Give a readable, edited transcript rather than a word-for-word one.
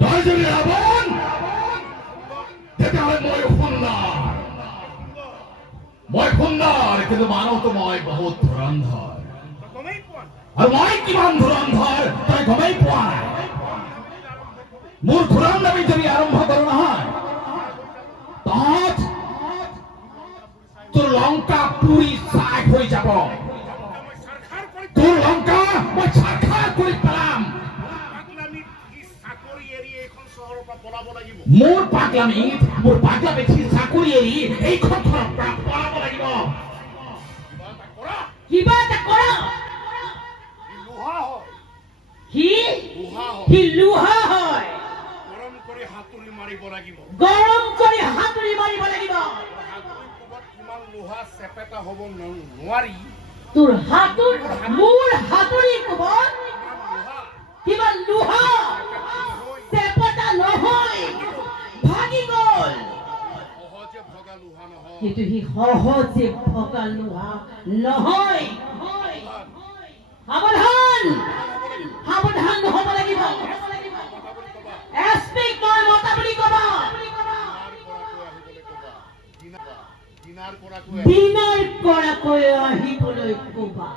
তই যদি ৰাৱণ তেতিয়াহ'লে মই সুন্দৰ কিন্তু মানৱটো মই বহুত ধুৰন্ধৰ আৰু মই কিমান ধুৰন্ধৰ তই গমেই পোৱা নাই মোৰ ধুৰন্ধৰ যদি আৰম্ভ কৰো নহয় তহঁত তোৰ লংকা পুৰি চাই হৈ যাব তোৰ লংকা মই চাৰখাৰ কৰি পেলাম মোৰ পাগলামিত সি চাকৰি এৰি এইখন ঘৰৰ পৰা পলাব লাগিব কিবা এটা কৰ সি লোহা হয় গৰম কৰি হাতুৰি মাৰিব লাগিব লোহা চেপেটা হ'ব নোৱাৰি তোৰ মোৰ হাতুৰি কোবত কিমান লোহা চেপেটা নহয় ভাগি গ'ল কিন্তু সি সহজে ভগা লোহা নহয় সাৱধান নহ'ব লাগিব এছপিক মই মতা বুলি ক'বা দিনাৰ পৰাকৈ আহিবলৈ ক'বা